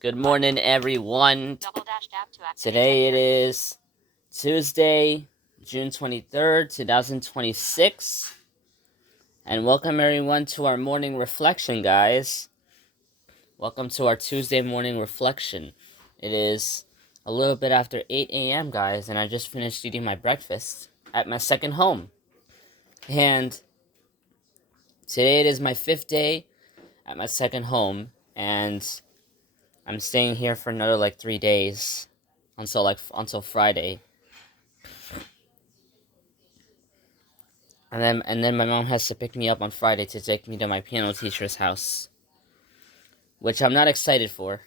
Good morning, everyone. Today it is Tuesday, June 23rd, 2026. And welcome, everyone, to our morning reflection, guys. Welcome to our Tuesday morning reflection. It is a little bit after 8 a.m., guys, and I just finished eating my breakfast at my second home. And today it is my 5th day at my second home, and I'm staying here for another 3 days until Friday. And then my mom has to pick me up on Friday to take me to my piano teacher's house, which I'm not excited for,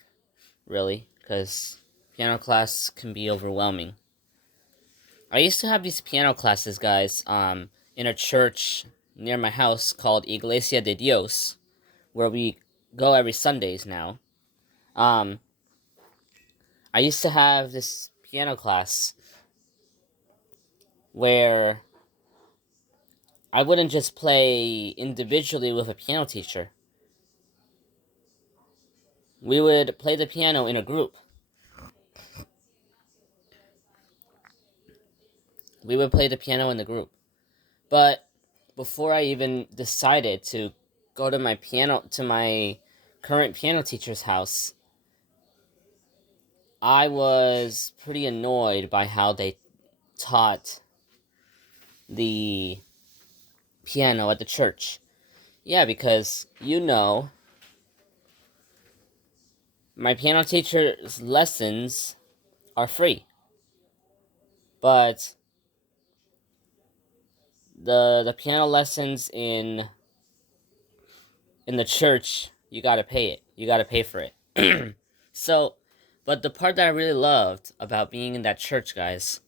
really, because piano class can be overwhelming. I used to have these piano classes, guys, in a church near my house called Iglesia de Dios, where we go every Sundays now. I used to have this piano class where I wouldn't just play individually with a piano teacher. We would play the piano in a group. We would play the piano in the group. But before I even decided to go to my current piano teacher's house, I was pretty annoyed by how they taught the piano at the church. Yeah, because my piano teacher's lessons are free. But the piano lessons in the church, you gotta pay it. You gotta pay for it. But the part that I really loved about being in that church, guys,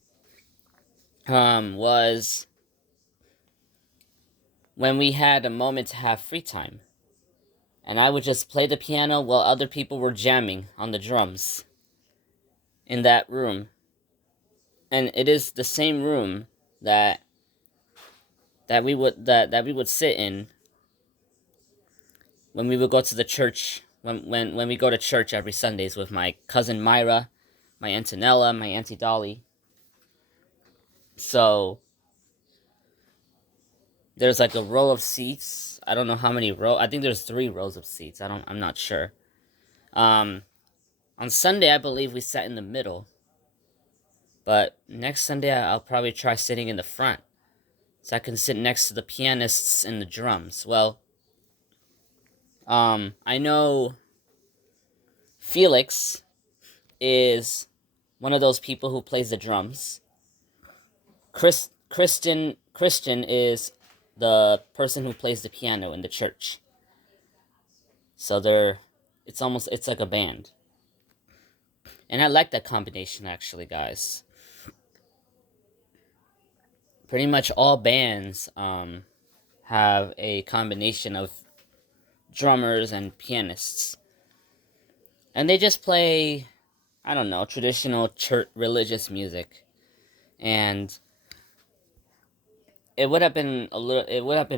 was when we had a moment to have free time. And I would just play the piano while other people were jamming on the drums in that room. And it is the same room that we would sit in when we would go to the church, when we go to church every Sundays with my cousin Myra, my Antonella, my Auntie Dolly. So there's a row of seats. I don't know how many rows. I think there's 3 rows of seats. I'm not sure. On Sunday, I believe we sat in the middle. But next Sunday, I'll probably try sitting in the front, so I can sit next to the pianists and the drums. Well, I know Felix is one of those people who plays the drums. Christian is the person who plays the piano in the church. So it's like a band. And I like that combination, actually, guys. Pretty much all bands have a combination of drummers and pianists. And they just play, I don't know, traditional church religious music. And it would have been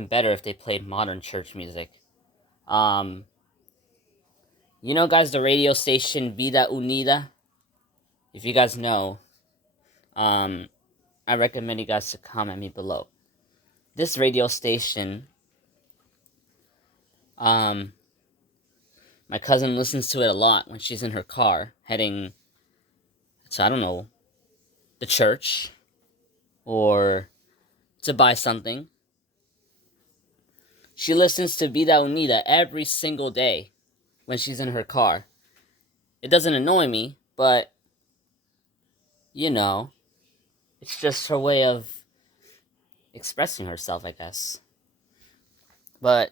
better if they played modern church music. Guys, the radio station Vida Unida. If you guys know, I recommend you guys to comment me below. This radio station, my cousin listens to it a lot when she's in her car heading to, I don't know, the church or to buy something. She listens to Vida Unida every single day when she's in her car. It doesn't annoy me, but it's just her way of expressing herself, I guess. But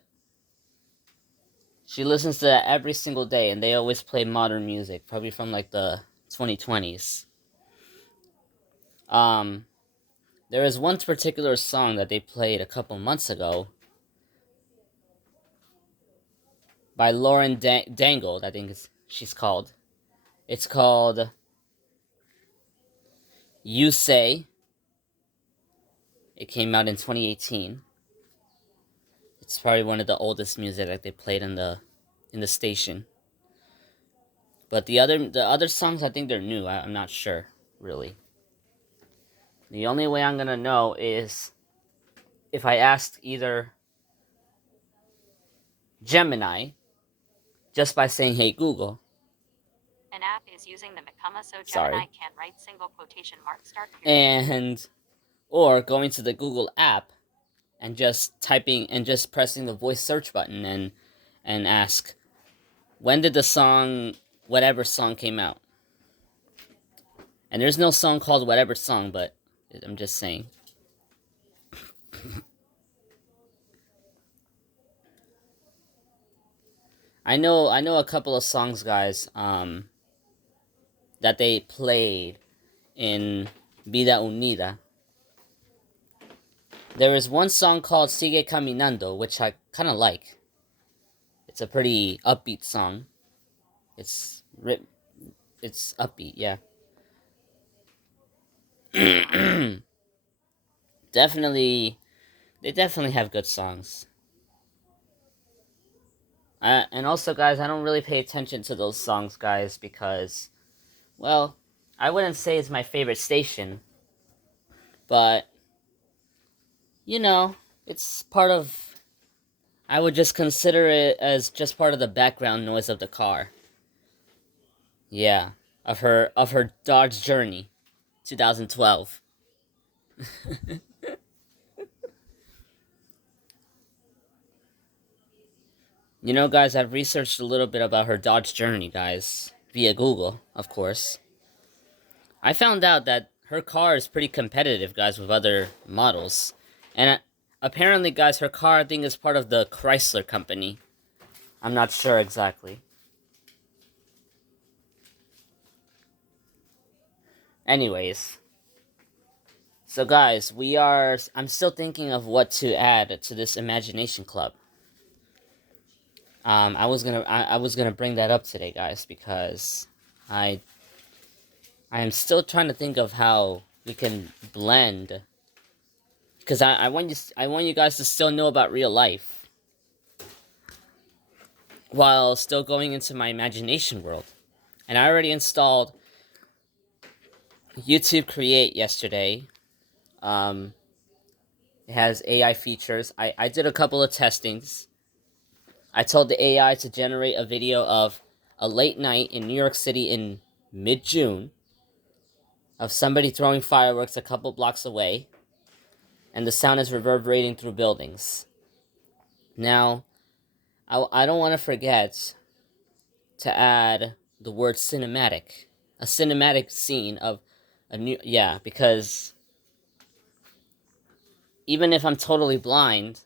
she listens to that every single day, and they always play modern music, probably from the 2020s. There is one particular song that they played a couple months ago by Lauren Dangle, I think she's called. It's called You Say. It came out in 2018. It's probably one of the oldest music that they played in the station. But the other songs, I think they're new. I'm not sure, really. The only way I'm gonna know is if I asked either Gemini just by saying, "Hey Google." An app is using the Mikama so Sorry. Gemini can write single quotation mark start period. And or going to the Google app and just typing and just pressing the voice search button and ask, when did the song whatever song came out? And there's no song called whatever song, but I'm just saying. I know a couple of songs, guys, that they played in Vida Unida. There is one song called Sigue Caminando, which I kind of like. It's a pretty upbeat song. It's it's upbeat, yeah. definitely, they definitely have good songs. And also, guys, I don't really pay attention to those songs, guys, because, well, I wouldn't say it's my favorite station, but you know, it's part of. I would just consider it as just part of the background noise of the car. Yeah, of her Dodge Journey, 2012. You know, guys, I've researched a little bit about her Dodge Journey, guys, via Google, of course. I found out that her car is pretty competitive, guys, with other models. And apparently, guys, her car, I think, is part of the Chrysler company. I'm not sure exactly. Anyways, so guys, I'm still thinking of what to add to this imagination club. I was gonna bring that up today, guys, because I I am still trying to think of how we can blend. Because I want you guys to still know about real life while still going into my imagination world. And I already installed YouTube Create yesterday. Um, it has AI features. I did a couple of testings. I told the AI to generate a video of a late night in New York City in mid June of somebody throwing fireworks a couple blocks away, and the sound is reverberating through buildings. Now, I don't want to forget to add the word cinematic. A cinematic scene of a new. Yeah, because even if I'm totally blind,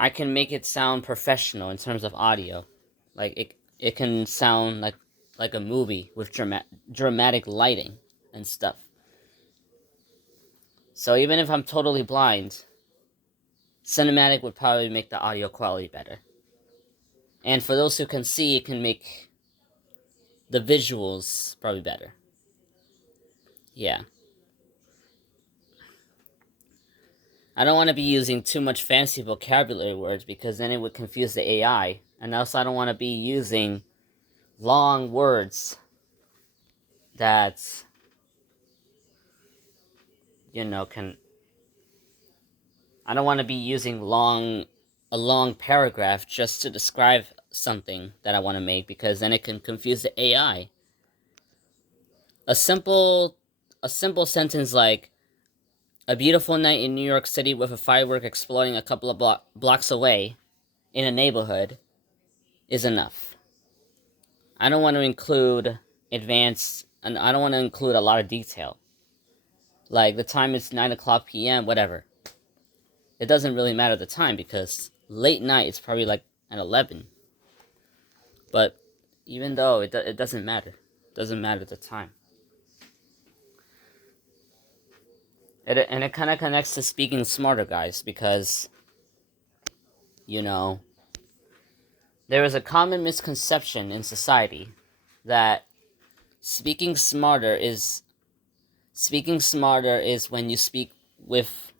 I can make it sound professional in terms of audio. Like it can sound like a movie with dramatic lighting and stuff. So even if I'm totally blind, cinematic would probably make the audio quality better. And for those who can see, it can make the visuals probably better. Yeah. I don't want to be using too much fancy vocabulary words because then it would confuse the AI. And also, I don't want to be using long words that, can. I don't want to be using a long paragraph just to describe something that I want to make because then it can confuse the AI. A simple, a simple sentence like, a beautiful night in New York City with a firework exploding a couple of blocks away in a neighborhood is enough. I don't want to include and I don't want to include a lot of detail. Like the time is 9 o'clock p.m., whatever. It doesn't really matter the time because late night it's probably like at 11. But even though it doesn't matter, it doesn't matter the time. And it kind of connects to speaking smarter, guys, because you know there is a common misconception in society that speaking smarter is when you speak with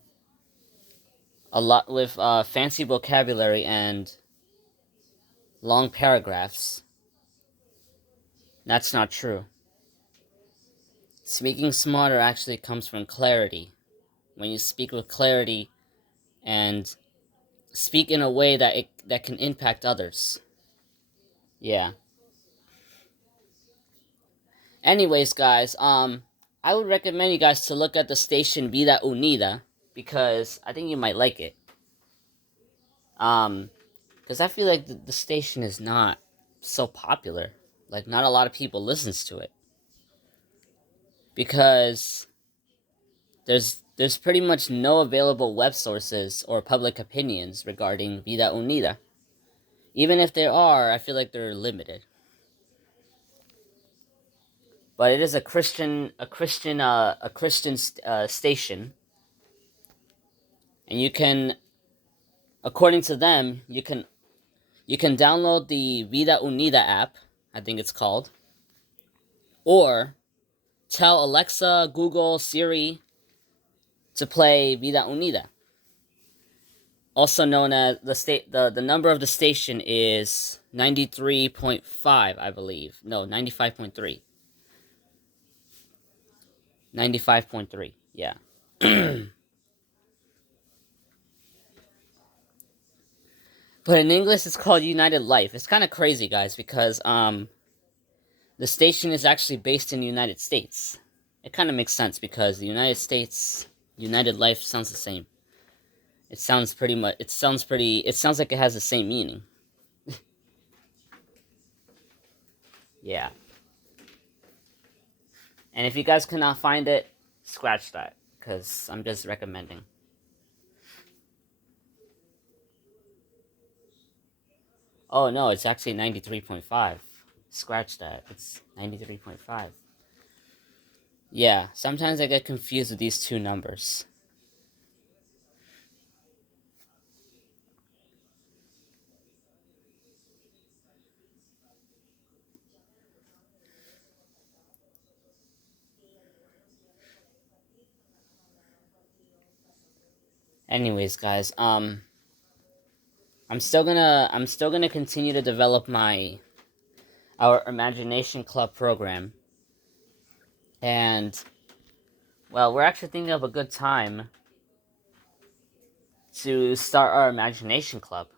fancy vocabulary and long paragraphs. That's not true. Speaking smarter actually comes from clarity. When you speak with clarity and speak in a way that can impact others. Yeah. Anyways, guys, I would recommend you guys to look at the station Vida Unida because I think you might like it. Because I feel like the station is not so popular. Like, not a lot of people listens to it because there's pretty much no available web sources or public opinions regarding Vida Unida. Even if there are, I feel like they're limited. But it is a Christian station, and you can, according to them, you can download the Vida Unida app, I think it's called, or tell Alexa, Google, Siri to play Vida Unida. Also known as the number of the station is 93.5, I believe. No, 95.3. 95.3. Yeah. But in English it's called United Life. It's kind of crazy, guys, because the station is actually based in the United States. It kind of makes sense because the United States United Life sounds the same. It sounds pretty much. It sounds like it has the same meaning. Yeah. And if you guys cannot find it, scratch that because I'm just recommending. Oh no, it's actually 93.5. Scratch that. It's 93.5. Yeah, sometimes I get confused with these two numbers. Anyways, guys, I'm still gonna continue to develop our imagination club program. And well, we're actually thinking of a good time to start our imagination club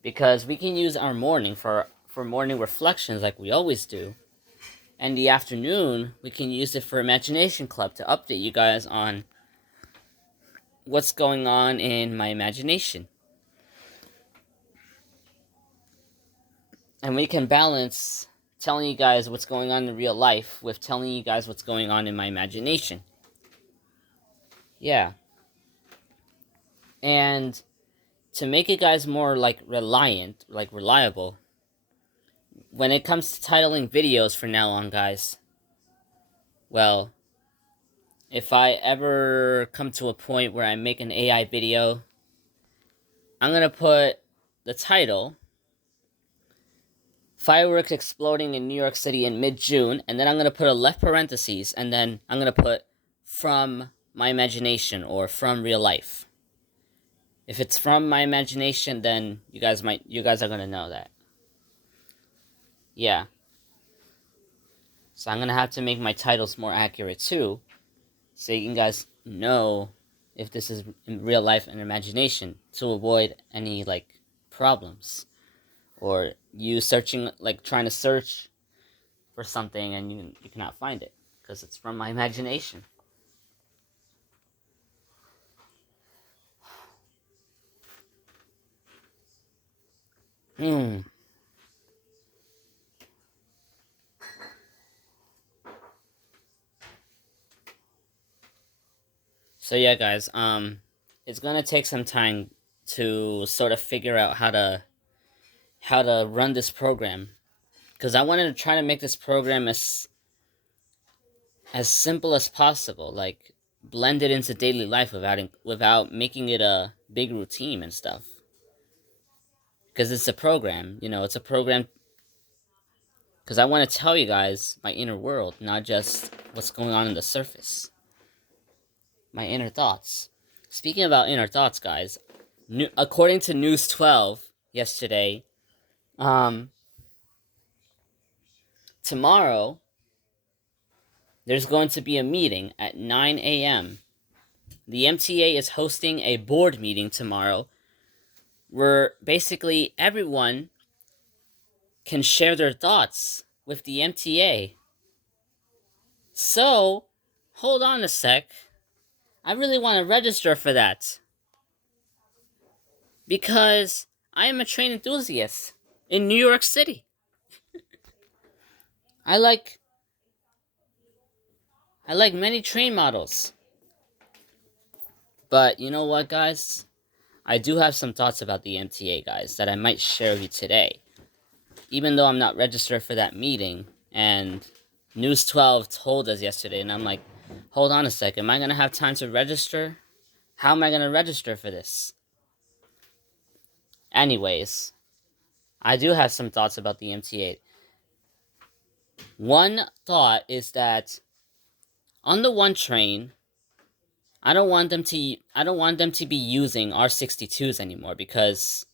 because we can use our morning for morning reflections like we always do. And the afternoon, we can use it for imagination club to update you guys on what's going on in my imagination. And we can balance telling you guys what's going on in real life with telling you guys what's going on in my imagination. Yeah. And to make it guys more like reliable, when it comes to titling videos from now on, guys, well, if I ever come to a point where I make an AI video, I'm gonna put the title Fireworks exploding in New York City in mid-June, and then I'm gonna put a left parentheses, and then I'm gonna put from my imagination or from real life. If it's from my imagination, then you guys are gonna know that. Yeah. So I'm gonna have to make my titles more accurate too, so you guys know if this is in real life and imagination to avoid any like problems or you searching like trying to search for something and you cannot find it because it's from my imagination. Hmm. So yeah, guys, it's gonna take some time to sort of figure out how to run this program because I wanted to try to make this program as simple as possible, like blend it into daily life without making it a big routine and stuff. Because it's a program, it's a program. Because I want to tell you guys my inner world, not just what's going on in the surface. My inner thoughts. Speaking about inner thoughts, guys, according to News 12 yesterday, um, tomorrow, there's going to be a meeting at 9 a.m. The MTA is hosting a board meeting tomorrow where basically everyone can share their thoughts with the MTA. So, hold on a sec. I really want to register for that. Because I am a train enthusiast in New York City. I like many train models. But you know what, guys? I do have some thoughts about the MTA, guys, that I might share with you today. Even though I'm not registered for that meeting, and News 12 told us yesterday, and I'm like, hold on a second, am I going to have time to register? How am I going to register for this? Anyways, I do have some thoughts about the MTA. One thought is that on the one train, I don't want them to be using R62s anymore because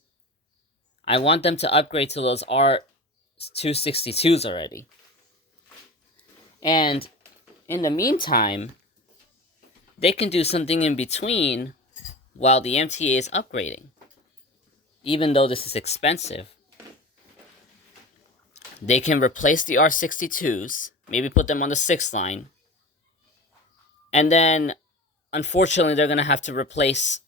I want them to upgrade to those R262s already. And in the meantime, they can do something in between while the MTA is upgrading. Even though this is expensive, they can replace the R62s, maybe put them on the 6th line, and then unfortunately they're going to have to move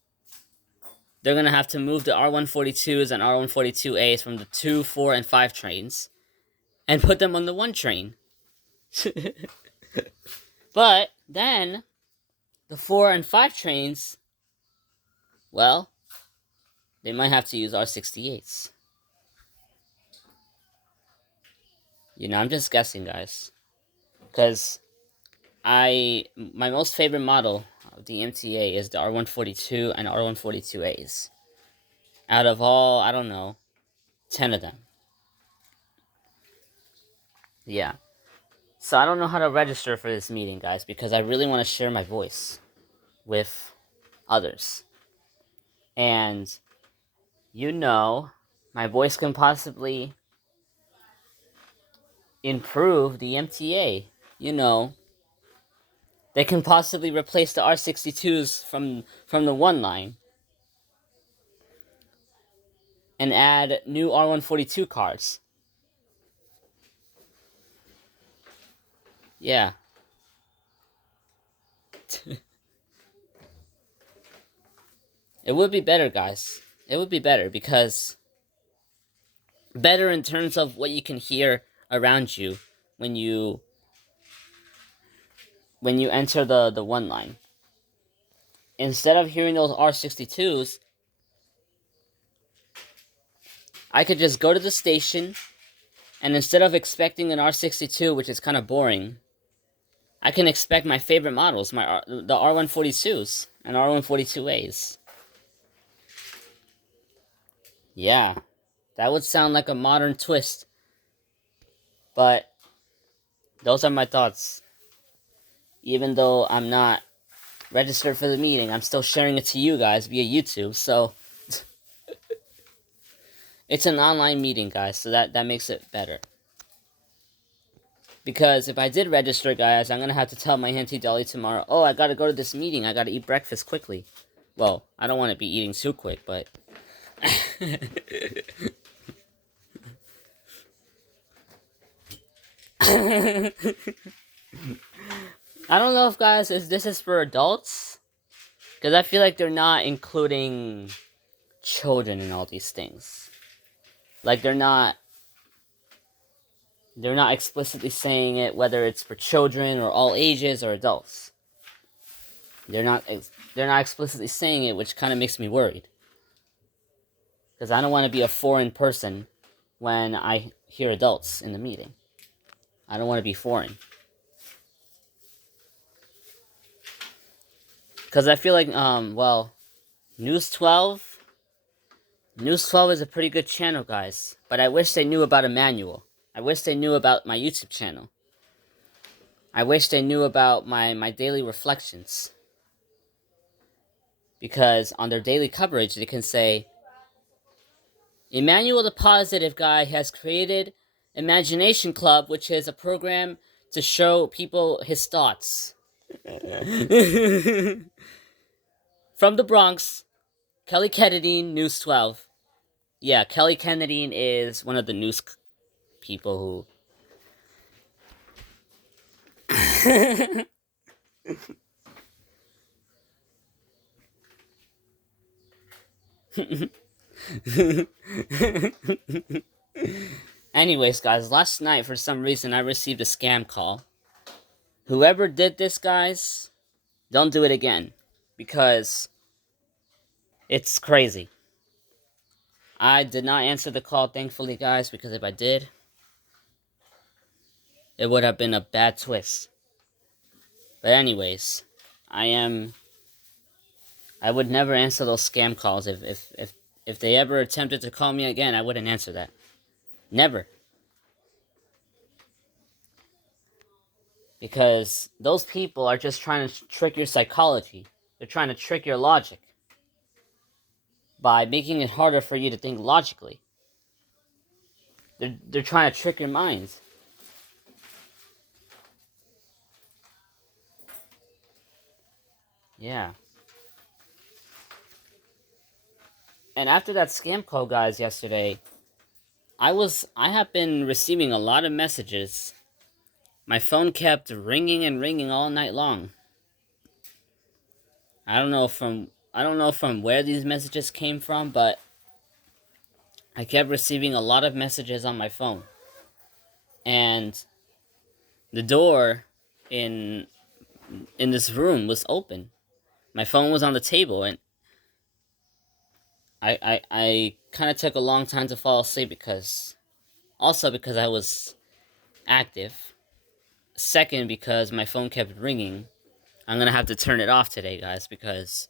the R142s and R142As from the 2, 4, and 5 trains and put them on the 1 train. But then, the 4 and 5 trains, well, they might have to use R68s. I'm just guessing, guys. Because my most favorite model of the MTA is the R142 and R142As. Out of all, I don't know, 10 of them. Yeah. So I don't know how to register for this meeting, guys, because I really want to share my voice with others. And, my voice can possibly improve the MTA. They can possibly replace the R62s from the 1 line and add new R142 cars. Yeah. It would be better, guys. It would be better because better in terms of what you can hear around you when you enter the 1 line. Instead of hearing those R62s, I could just go to the station, and instead of expecting an R62, which is kind of boring, I can expect my favorite models, the R142s and R142As. Yeah, that would sound like a modern twist. But those are my thoughts. Even though I'm not registered for the meeting, I'm still sharing it to you guys via YouTube. So it's an online meeting, guys, so that makes it better. Because if I did register, guys, I'm going to have to tell my Auntie Dolly tomorrow, oh, I got to go to this meeting. I got to eat breakfast quickly. Well, I don't want to be eating too quick, but... I don't know if, guys, this is for adults. Because I feel like they're not including children in all these things. Like, they're not explicitly saying it, whether it's for children or all ages or adults. They're not explicitly saying it, which kind of makes me worried. Because I don't want to be a foreign person when I hear adults in the meeting. I don't want to be foreign. Because I feel like, News 12... News 12 is a pretty good channel, guys. But I wish they knew about Emmanuel. I wish they knew about my YouTube channel. I wish they knew about my daily reflections. Because on their daily coverage, they can say, Emmanuel the Positive Guy has created Imagination Club, which is a program to show people his thoughts. From the Bronx, Kelly Kennedy, News 12. Yeah, Kelly Kennedy is one of the news people who. Anyways, guys, last night for some reason I received a scam call. Whoever did this, guys, don't do it again. Because it's crazy. I did not answer the call, thankfully, guys, because if I did, it would have been a bad twist. But anyways, I would never answer those scam calls. If they ever attempted to call me again, I wouldn't answer that. Never. Because those people are just trying to trick your psychology. They're trying to trick your logic by making it harder for you to think logically. They're trying to trick your minds. Yeah. And after that scam call, guys, yesterday, I have been receiving a lot of messages. My phone kept ringing and ringing all night long. I don't know from where these messages came from, but I kept receiving a lot of messages on my phone. And the door in this room was open. My phone was on the table, and I kind of took a long time to fall asleep because I was active. Second, because my phone kept ringing. I'm gonna have to turn it off today, guys, because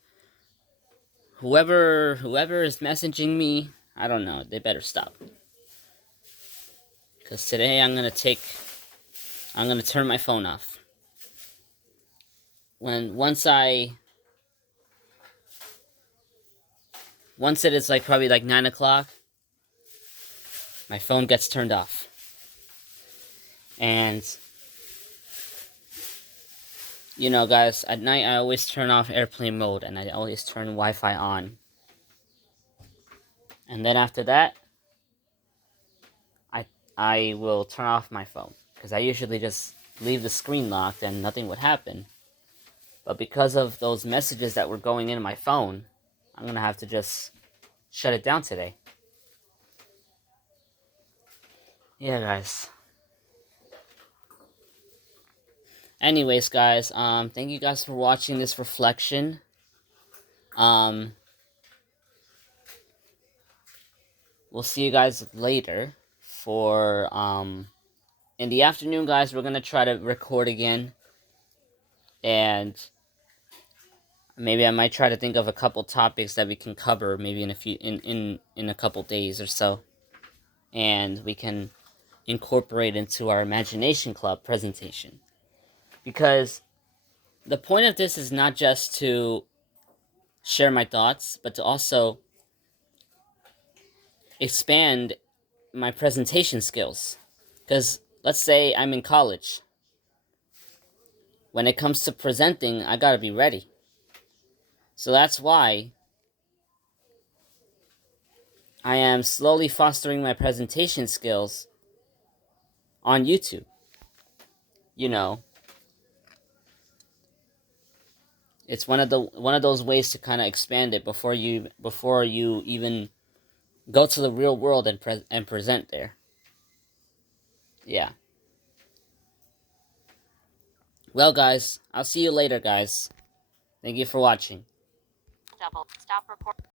whoever is messaging me, I don't know, they better stop. Because today I'm gonna turn my phone off. Once it is like probably like 9 o'clock, my phone gets turned off. And you know, guys, at night I always turn off airplane mode and I always turn Wi-Fi on. And then after that, I will turn off my phone because I usually just leave the screen locked and nothing would happen. But because of those messages that were going into my phone, I'm gonna have to just shut it down today. Yeah, guys. Anyways, guys, thank you guys for watching this reflection. We'll see you guys later for, in the afternoon, guys, we're gonna try to record again. And maybe I might try to think of a couple topics that we can cover maybe in a couple days or so. And we can incorporate into our Imagination Club presentation. Because the point of this is not just to share my thoughts, but to also expand my presentation skills. Because let's say I'm in college. When it comes to presenting, I gotta be ready. So that's why I am slowly fostering my presentation skills on YouTube. You know, it's one of those ways to kind of expand it before you even go to the real world and present there. Yeah. Well, guys, I'll see you later, guys. Thank you for watching. Double. Stop recording.